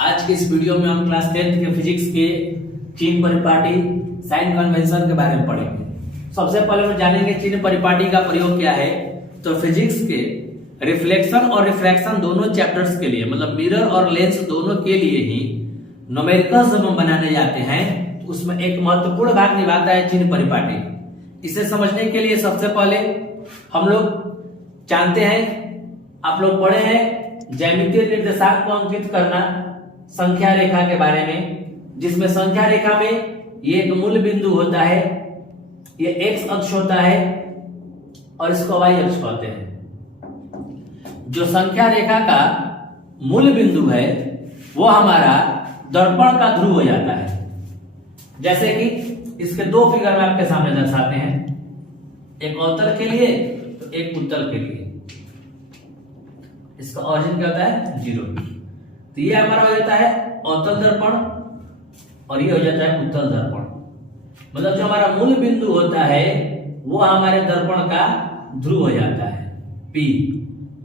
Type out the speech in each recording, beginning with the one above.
आज के इस वीडियो में हम क्लास 10th के फिजिक्स के चिन्ह परिपाटी साइन कन्वेंशन के बारे में पढ़ेंगे। सबसे पहले हम जानेंगे चिन्ह परिपाटी का प्रयोग क्या है। तो फिजिक्स के रिफ्लेक्शन और रिफ्रैक्शन दोनों चैप्टर्स के लिए, मतलब मिरर और लेंस दोनों के लिए ही न्यूमेरिकल्स जब हम बनाने जाते हैं तो उसमें एक महत्वपूर्ण भाग निभाता है चिन्ह परिपाटी। इसे समझने के लिए सबसे पहले हम लोग जानते हैं, आप लोग पढ़े हैं ज्यामितीय निर्देशांक को अंकित करना संख्या रेखा के बारे में, जिसमें संख्या रेखा में ये एक मूल बिंदु होता है, ये एक्स अक्ष होता है और इसको वाई अक्ष कहते हैं। जो संख्या रेखा का मूल बिंदु है वो हमारा दर्पण का ध्रुव हो जाता है। जैसे कि इसके दो फिगर में आपके सामने दर्शाते हैं, एक अवतल के लिए तो एक उत्तल के लिए। इसका ऑरिजिन क्या होता है, 0। तो ये हमारा हो जाता है अवतल दर्पण और ये हो जाता है उत्तल दर्पण। मतलब जो हमारा मूल बिंदु होता है वो हमारे दर्पण का ध्रुव हो जाता है P।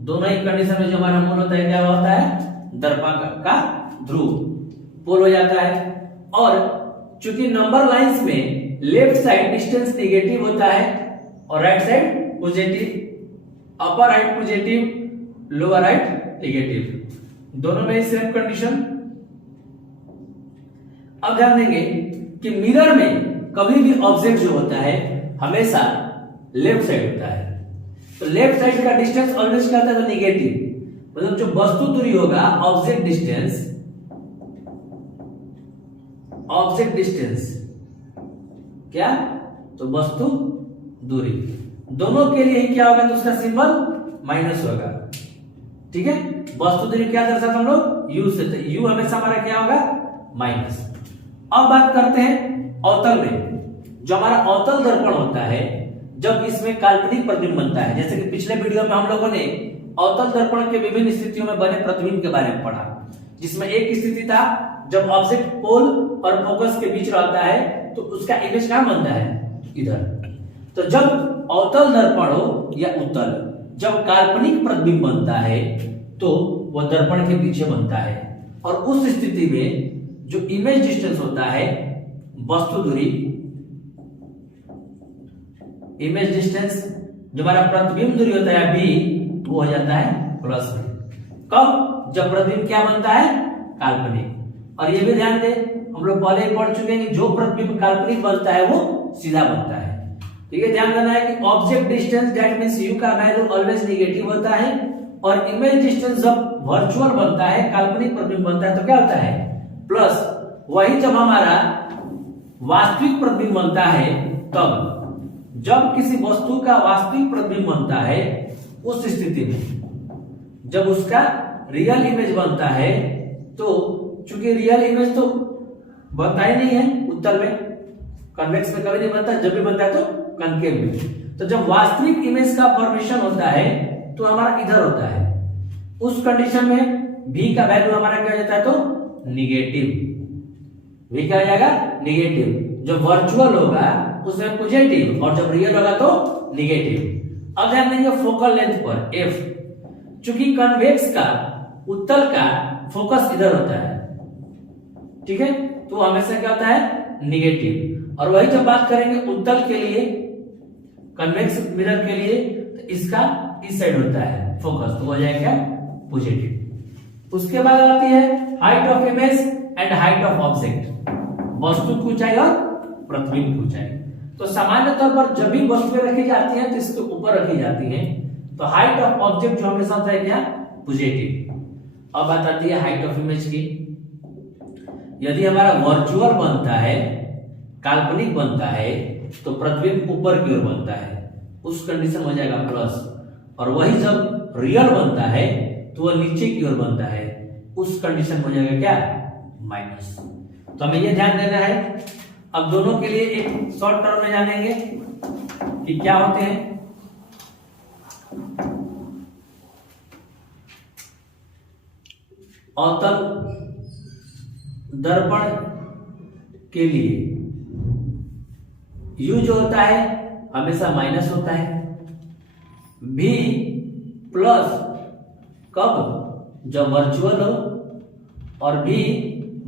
दोनों ही कंडीशन में जो हमारा मूल होता है क्या होता है, दर्पण का ध्रुव पोल हो जाता है। और चूंकि नंबर लाइंस में लेफ्ट साइड डिस्टेंस नेगेटिव होता है और right side positive, upper right positive, lower right negative, दोनों में सेम कंडीशन। अब ध्यान देंगे कि मिरर में कभी भी ऑब्जेक्ट जो होता है हमेशा लेफ्ट साइड होता है। तो लेफ्ट साइड का डिस्टेंस ऑलवेज क्या होता है, नेगेटिव। मतलब जो वस्तु दूरी होगा, ऑब्जेक्ट डिस्टेंस क्या, तो वस्तु दूरी, दोनों के लिए क्या होगा, तो उसका सिंबल माइनस होगा। ठीक है, वस्तु दूरी क्या दर्शाते हम लोग, यू से, तो यू हमेशा हमारा क्या होगा, माइनस। अब बात करते हैं अवतल में। जो हमारा अवतल दर्पण होता है, जब इसमें काल्पनिक प्रतिबिंब बनता है, जैसे कि पिछले वीडियो में हम लोगों ने अवतल दर्पण के विभिन्न स्थितियों में बने प्रतिबिंब के बारे में पढ़ा, जिसमें एक स्थिति था जब ऑब्जेक्ट पोल और फोकस के बीच रहता है तो उसका इमेज कहां बनता है, इधर। तो जब अवतल दर्पण हो या उत्तल, जब काल्पनिक प्रतिबिंब बनता है तो वह दर्पण के पीछे बनता है। और उस स्थिति में जो इमेज डिस्टेंस होता है, वस्तु दूरी, इमेज डिस्टेंस, जो हमारा प्रतिबिंब दूरी होता है b, वो हो जाता है प्लस में। कब, जब प्रतिबिंब क्या बनता है, काल्पनिक। और ये भी ध्यान दें, हम लोग पहले ही पढ़ चुके हैं कि जो प्रतिबिंब काल्पनिक बनता है वो सीधा बनता है। तो ये ध्यान देना है कि object distance that means u का वैल्यू ऑलवेज नेगेटिव होता है, और इमेज डिस्टेंस जब वर्चुअल बनता है, काल्पनिक प्रतिबिंब बनता है तो क्या होता है, प्लस। वही जब हमारा वास्तविक प्रतिबिंब बनता है, तब जब किसी वस्तु का वास्तविक प्रतिबिंब बनता है, उस स्थिति में जब उसका रियल इमेज बनता है, तो चूंकि रियल इमेज तो बनता ही नहीं है उत्तल में, कन्वेक्स में कभी नहीं बनता, जब भी बनता है तो कनकेव में। तो जब वास्तविक इमेज का फॉर्मेशन होता है तो हमारा इधर होता है। उस कंडीशन में v का वैल्यू हमारा क्या हो जाता है, तो निगेटिव। v क्या हो जाएगा, निगेटिव। जब वर्चुअल होगा उसमें पॉजिटिव, और जब रियल होगा तो निगेटिव। अब ध्यान देंगे फोकल लेंथ पर f। चूंकि कन्वेक्स का, उत्तल का फोकस इधर होता है, ठीक है, तो हमेशा क्या होता है, निगेटिव। और वही जब बात करेंगे उत्तल के लिए, कन्वेक्स मिरर के लिए, तो इसका इस साइड होता है फोकस, तो हो जाएगा पॉजिटिव। उसके बाद आती है height of image and height of object, वस्तु की ऊंचाई और प्रतिबिंब की ऊंचाई। तो सामान्य तौर पर जब भी वस्तुएं रखी जाती हैं तो इसके ऊपर रखी जाती हैं, तो हाइट ऑफ ऑब्जेक्ट जो हमेशा होता है क्या, पॉजिटिव। अब बात आती है हाइट ऑफ इमेज की। यदि हमारा वर्चुअल बनता है, काल्पनिक बनता है, तो प्रतिबिंब ऊपर की ओर बनता है, उस कंडीशन हो जाएगा प्लस। और वही जब रियल बनता है तो वह नीचे की ओर बनता है, उस कंडीशन हो जाएगा क्या, माइनस। तो हमें यह ध्यान देना है। अब दोनों के लिए एक शॉर्ट टर्म में जानेंगे कि क्या होते हैं। अवतल दर्पण के लिए u जो होता है हमेशा माइनस होता है, v प्लस कब, जब वर्चुअल हो, और बी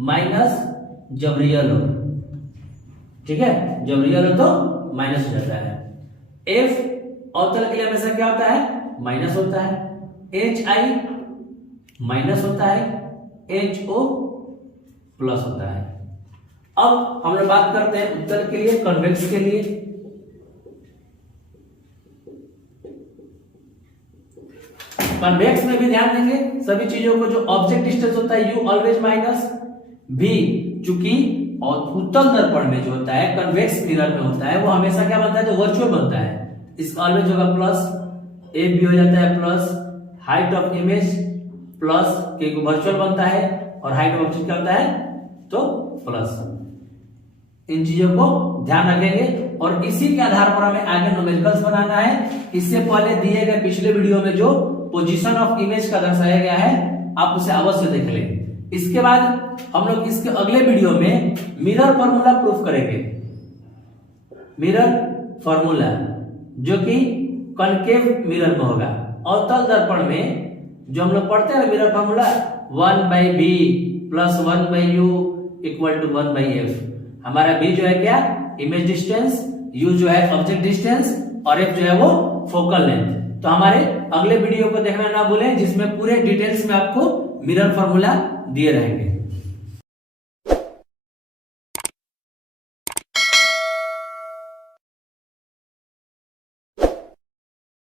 माइनस जब रियल हो, ठीक है, जब रियल हो तो माइनस हो जाता है। एफ अवतल के लिए हमेशा क्या होता है, माइनस होता है। एच आई माइनस होता है, एच ओ प्लस होता है। अब हम लोग बात करते हैं उत्तल के लिए, कन्वेक्स के लिए। कन्वेक्स में भी ध्यान देंगे सभी चीजों को, जो ऑब्जेक्ट डिस्टेंस होता है यू ऑलवेज माइनस भी, चूंकि और उत्तल दर्पण में जो होता है कन्वेक्स मिरर में होता है वो हमेशा क्या बनता है, जो वर्चुअल बनता है, इसका ऑलवेज होगा प्लस, ए भी हो जाता है plus, height of image plus, क्योंकि वर्चुअल बनता है, और हाइट ऑफ ऑब्जेक्ट क्या होता है तो प्लस। इन चीजों को ध्यान रखेंगे और इसी के आधार पर हमें आगे न्यूमेरिकल्स बनाना है। इससे पहले दिए गए पिछले वीडियो में जो पोजीशन ऑफ इमेज का दर्शाया गया है आप उसे अवश्य देख लें। इसके बाद हम लोग इसके अगले वीडियो में मिरर फॉर्मूला प्रूफ करेंगे। मिरर फॉर्मूला जो कि कनकेव मिरर में होगा। अवतल दर्पण में जो हम लोग पढ़ते हैं mirror formula 1/b plus 1/u equal to 1/f। हमारा b जो है क्या, इमेज डिस्टेंस, u जो है ऑब्जेक्ट डिस्टेंस, और f जो है वो फोकल लेंथ। तो हमारे अगले वीडियो को देखना ना भूलें जिसमें पूरे डिटेल्स में आपको मिरर फॉर्मूला दिए रहेंगे।